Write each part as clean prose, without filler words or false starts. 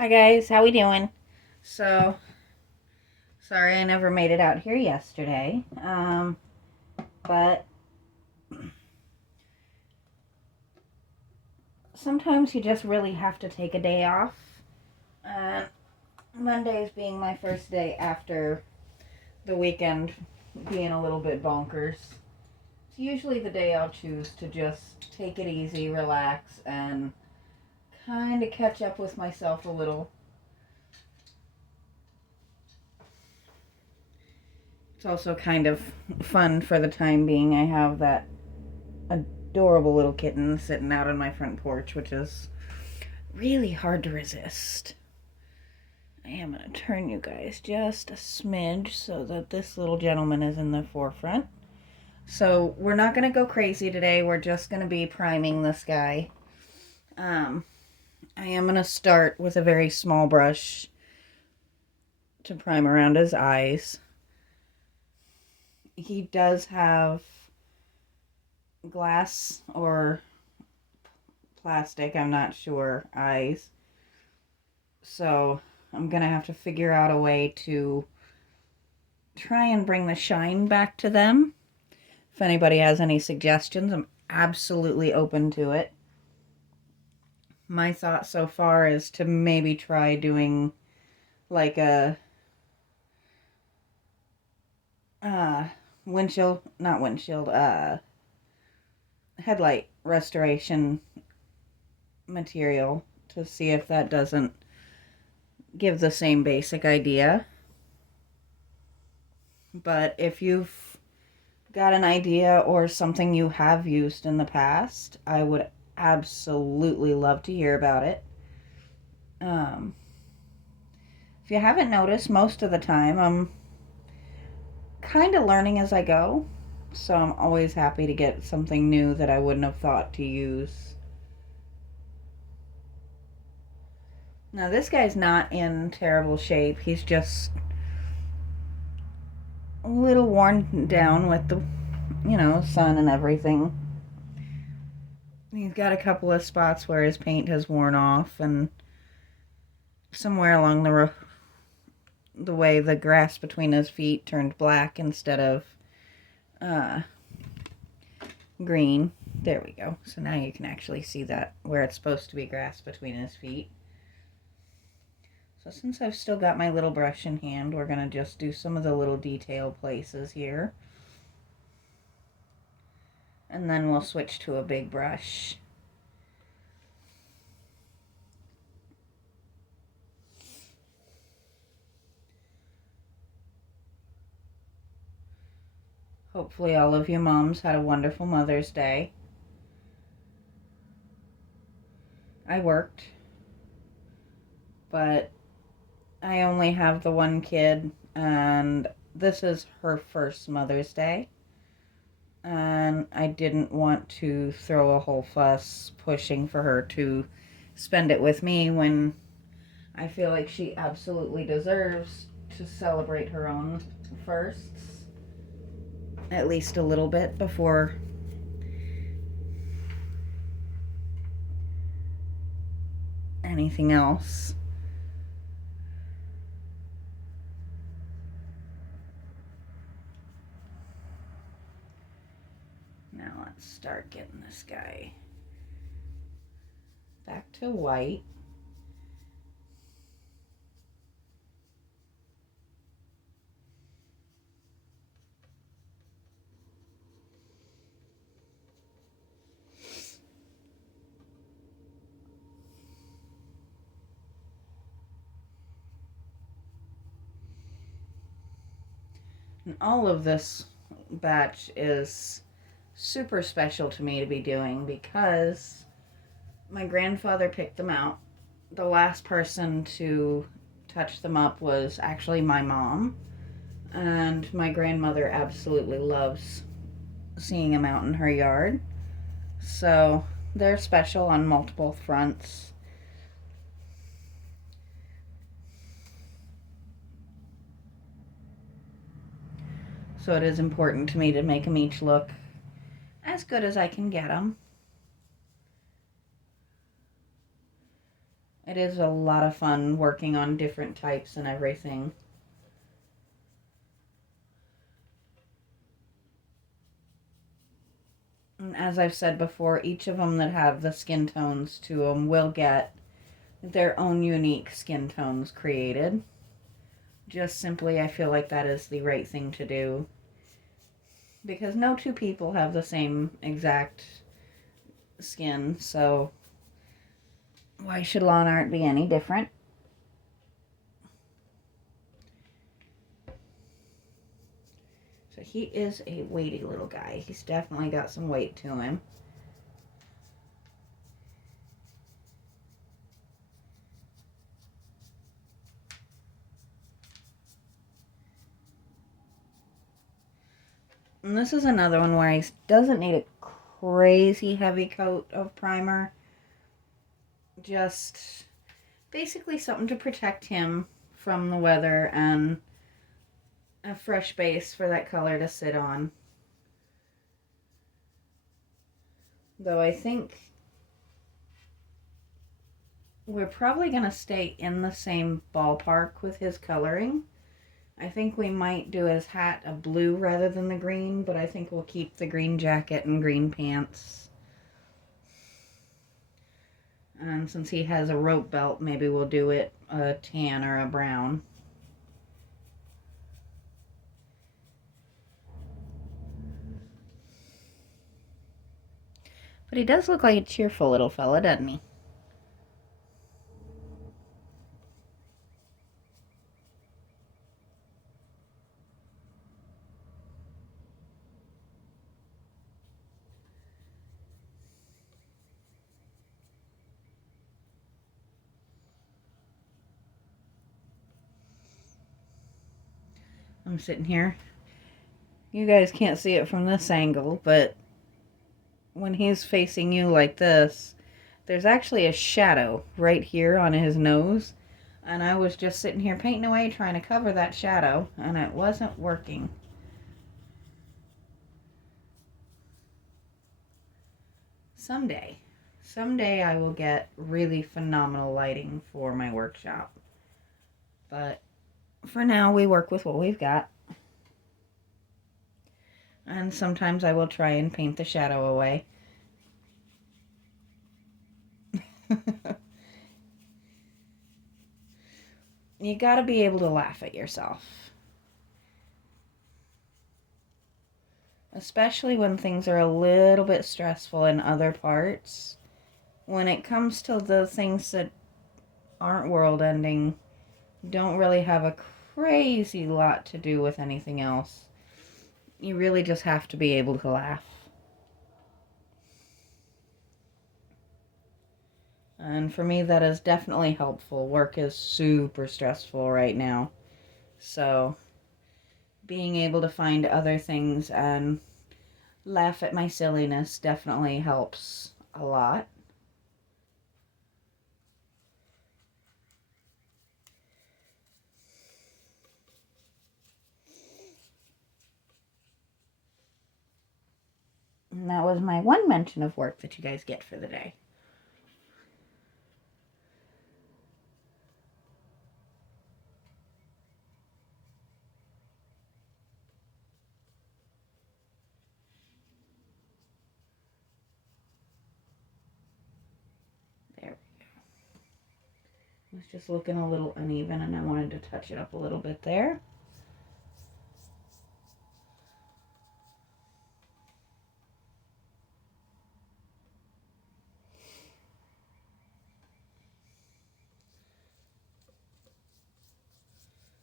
Hi guys, how we doing? So, sorry I never made it out here yesterday. But sometimes you just really have to take a day off. And Mondays being my first day after the weekend being a little bit bonkers. It's usually the day I'll choose to just take it easy, relax, and kind of catch up with myself a little. It's also kind of fun for the time being. I have that adorable little kitten sitting out on my front porch, which is really hard to resist. I am going to turn you guys just a smidge so that this little gentleman is in the forefront. So we're not going to go crazy today. We're just going to be priming this guy. I am going to start with a very small brush to prime around his eyes. He does have glass or plastic, I'm not sure, eyes. So I'm going to have to figure out a way to try and bring the shine back to them. If anybody has any suggestions, I'm absolutely open to it. My thought so far is to maybe try doing like a headlight restoration material to see if that doesn't give the same basic idea. But if you've got an idea or something you have used in the past, I would absolutely love to hear about it. If you haven't noticed, most of the time I'm kind of learning as I go, so I'm always happy to get something new that I wouldn't have thought to use. Now, this guy's not in terrible shape. He's just a little worn down with the, sun and everything. He's got a couple of spots where his paint has worn off, and somewhere along the way the grass between his feet turned black instead of green. There we go. So now you can actually see that where it's supposed to be grass between his feet. So since I've still got my little brush in hand, we're going to just do some of the little detail places here. And then we'll switch to a big brush. Hopefully all of you moms had a wonderful Mother's Day. I worked, but I only have the one kid, and this is her first Mother's Day. And I didn't want to throw a whole fuss pushing for her to spend it with me when I feel like she absolutely deserves to celebrate her own firsts, at least a little bit before anything else. Now let's start getting this guy back to white. And all of this batch is super special to me to be doing because my grandfather picked them out. The last person to touch them up was actually my mom, and my grandmother absolutely loves seeing them out in her yard. So they're special on multiple fronts. So it is important to me to make them each look as good as I can get them. It is a lot of fun working on different types and everything. And as I've said before, each of them that have the skin tones to them will get their own unique skin tones created. Just simply, I feel like that is the right thing to do. Because no two people have the same exact skin, so why should lawn art be any different? So he is a weighty little guy. He's definitely got some weight to him. And this is another one where he doesn't need a crazy heavy coat of primer. Just basically something to protect him from the weather and a fresh base for that color to sit on. Though I think we're probably going to stay in the same ballpark with his coloring. I think we might do his hat a blue rather than the green, but I think we'll keep the green jacket and green pants. And since he has a rope belt, maybe we'll do it a tan or a brown. But he does look like a cheerful little fella, doesn't he? I'm sitting here. You guys can't see it from this angle, but when he's facing you like this, there's actually a shadow right here on his nose. And I was just sitting here painting away trying to cover that shadow, and it wasn't working. Someday I will get really phenomenal lighting for my workshop. But for now, we work with what we've got. And sometimes I will try and paint the shadow away. You gotta be able to laugh at yourself. Especially when things are a little bit stressful in other parts. When it comes to the things that aren't world ending, don't really have a crazy lot to do with anything else. You really just have to be able to laugh. And for me, that is definitely helpful. Work is super stressful right now. So, being able to find other things and laugh at my silliness definitely helps a lot. And that was my one mention of work that you guys get for the day. There we go. It was just looking a little uneven and I wanted to touch it up a little bit there.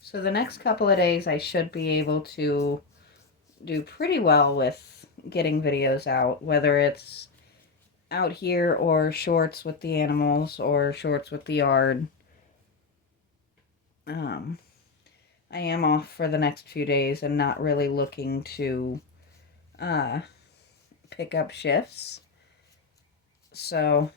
So the next couple of days I should be able to do pretty well with getting videos out, whether it's out here or shorts with the animals or shorts with the yard. I am off for the next few days and not really looking to pick up shifts. So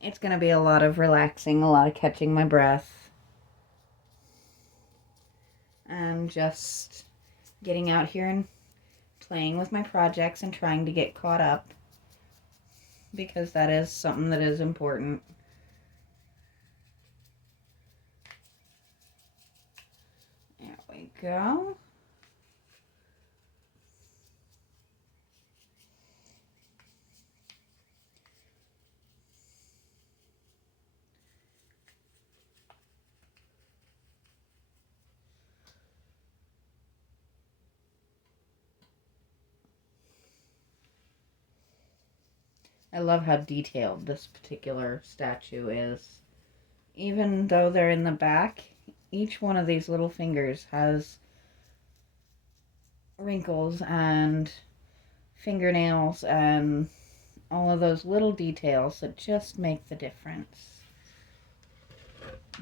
it's going to be a lot of relaxing, a lot of catching my breath, and just getting out here and playing with my projects and trying to get caught up, because that is something that is important. go. I love how detailed this particular statue is. Even though they're in the back, each one of these little fingers has wrinkles and fingernails and all of those little details that just make the difference.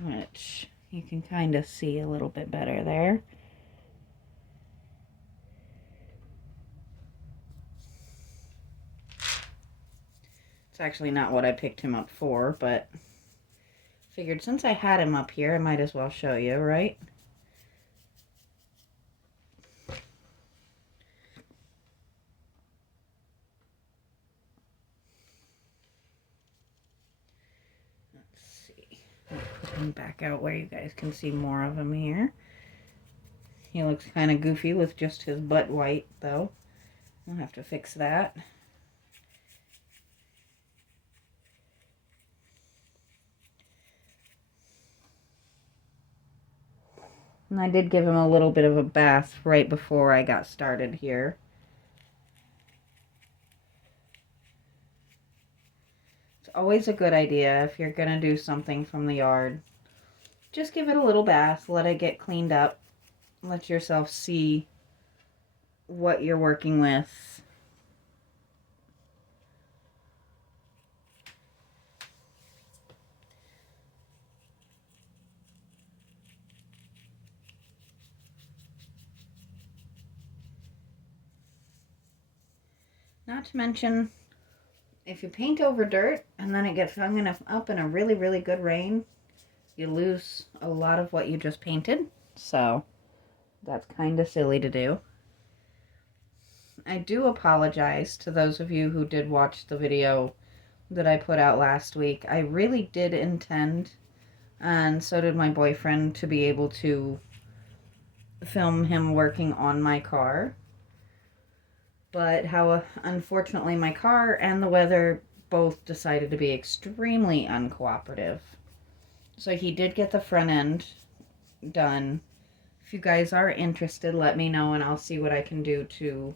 Which you can kind of see a little bit better there. It's actually not what I picked him up for, but figured since I had him up here, I might as well show you, right? Let's see. I'll put him back out where you guys can see more of him here. He looks kind of goofy with just his butt white, though. I'll have to fix that. And I did give him a little bit of a bath right before I got started here. It's always a good idea if you're going to do something from the yard. Just give it a little bath, let it get cleaned up, let yourself see what you're working with. Not to mention, if you paint over dirt and then it gets hung up in a really, really good rain, you lose a lot of what you just painted. So that's kind of silly to do. I do apologize to those of you who did watch the video that I put out last week. I really did intend, and so did my boyfriend, to be able to film him working on my car. But how unfortunately my car and the weather both decided to be extremely uncooperative. So he did get the front end done. If you guys are interested, let me know and I'll see what I can do to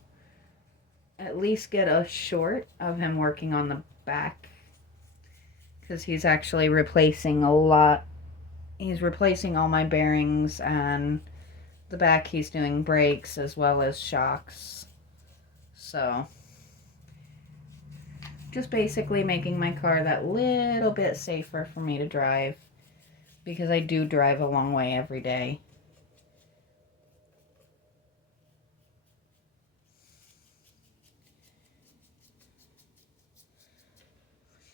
at least get a short of him working on the back. Because he's actually replacing a lot. He's replacing all my bearings, and the back he's doing brakes as well as shocks. So, just basically making my car that little bit safer for me to drive, because I do drive a long way every day.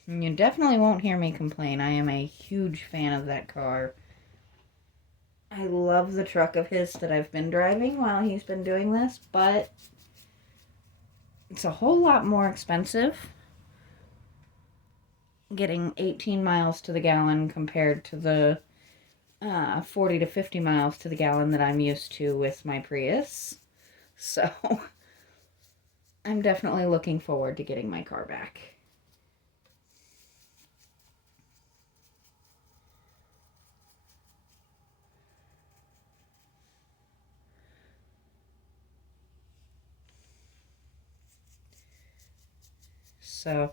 And you definitely won't hear me complain. I am a huge fan of that car. I love the truck of his that I've been driving while he's been doing this, but it's a whole lot more expensive getting 18 miles to the gallon compared to the 40 to 50 miles to the gallon that I'm used to with my Prius. So I'm definitely looking forward to getting my car back. So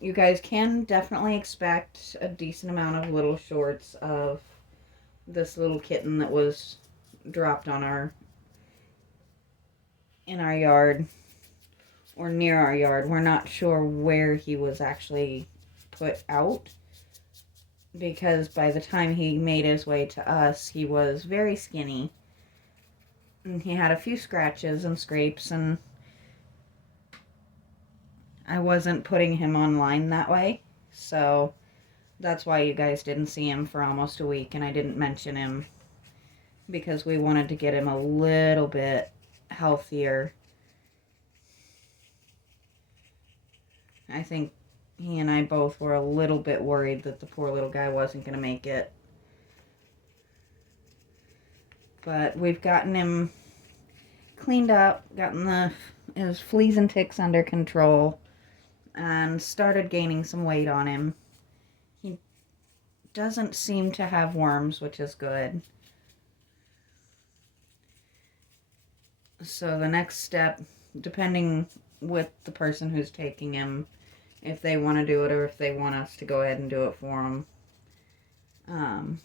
you guys can definitely expect a decent amount of little shorts of this little kitten that was dropped on in our yard or near our yard. We're not sure where he was actually put out, because by the time he made his way to us, he was very skinny. And he had a few scratches and scrapes, and I wasn't putting him online that way. So that's why you guys didn't see him for almost a week, and I didn't mention him, because we wanted to get him a little bit healthier. I think he and I both were a little bit worried that the poor little guy wasn't going to make it. But we've gotten him cleaned up, gotten his fleas and ticks under control, and started gaining some weight on him. He doesn't seem to have worms, which is good. So the next step, depending with the person who's taking him, if they want to do it or if they want us to go ahead and do it for him,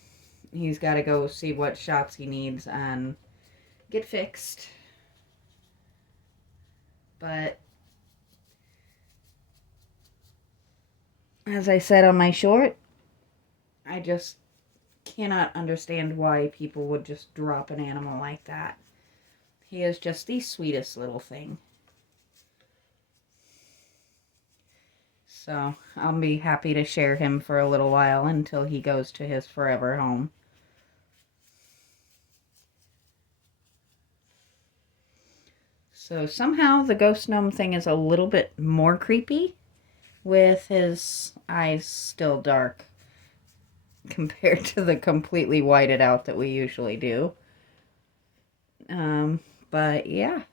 he's got to go see what shots he needs and get fixed. But as I said on my short, I just cannot understand why people would just drop an animal like that. He is just the sweetest little thing. So I'll be happy to share him for a little while until he goes to his forever home. So somehow the ghost gnome thing is a little bit more creepy with his eyes still dark compared to the completely whited out that we usually do. But yeah.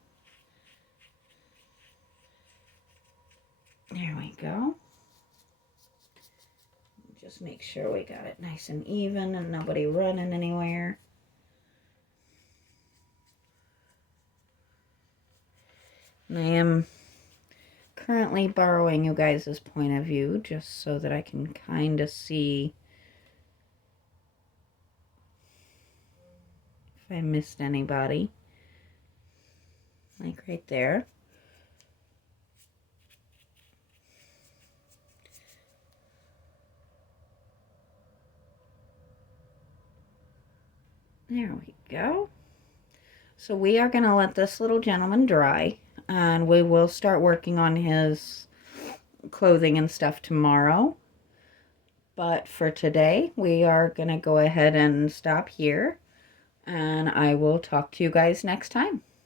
There we go. Just make sure we got it nice and even and nobody running anywhere. And I am currently borrowing you guys' point of view just so that I can kind of see if I missed anybody. Like right there. There we go. So we are going to let this little gentleman dry, and we will start working on his clothing and stuff tomorrow. But for today, we are going to go ahead and stop here, and I will talk to you guys next time.